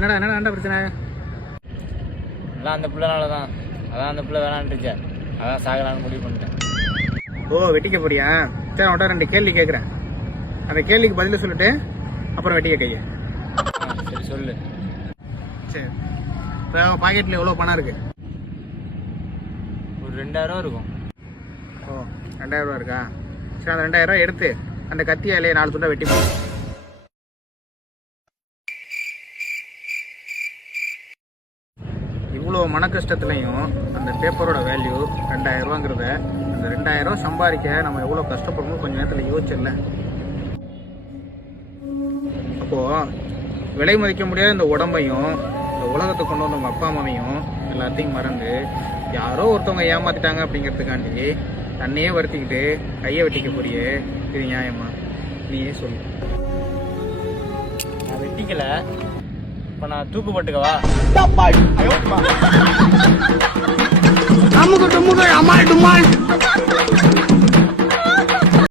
என்னடா பிரச்சனை? எல்லாம் அந்த பிள்ளைனால தான். அதான் அந்த பிள்ளை வேணான்ட்டுச்சு. அதான் சாகலான்னு முடிவு பண்ணிட்டேன். ஓ, வெட்டிக்க போறியா? சரி, அவன்கிட்ட 2 கேள்வி கேட்குறேன். அந்த கேள்விக்கு பதில் சொல்லிட்டு அப்புறம் வெட்டிக்க கையை. சரி சொல்லு. சரி, இப்போ பாக்கெட்டில் எவ்வளோ பணம் இருக்கு? ஒரு 2000 இருக்கும். ஓ, 2000 ரூபா இருக்கா? சரி, அந்த 2000 ரூபா எடுத்து அந்த கத்தியாலே 4 துண்டா வெட்டி போடு. இவ்வளோ மன கஷ்டத்துலையும் அந்த பேப்பரோட வேல்யூ 2000 ரூபாங்கிறத, அந்த 2000 ரூபா சம்பாதிக்க நம்ம எவ்வளோ கஷ்டப்படணும் கொஞ்சம் நேரத்தில் யோசிச்சிடல. அப்போது விலை மதிக்க முடியாத இந்த உடம்பையும் இந்த உலகத்தை கொண்டு வந்த உங்கள் அப்பா அம்மாவையும் எல்லாத்தையும் மறந்து யாரோ ஒருத்தவங்க ஏமாத்திட்டாங்க அப்படிங்கிறதுக்காண்டி தன்னையே வருத்திக்கிட்டு கையை வெட்டிக்க போறியே, இது நியாயமா? நீயே சொல்லு. நான் வெட்டிக்கல. இப்போ நான் தூக்கு போட்டுக்கவா? அமுக்கு டுமுக்கு அமால் டுமால்.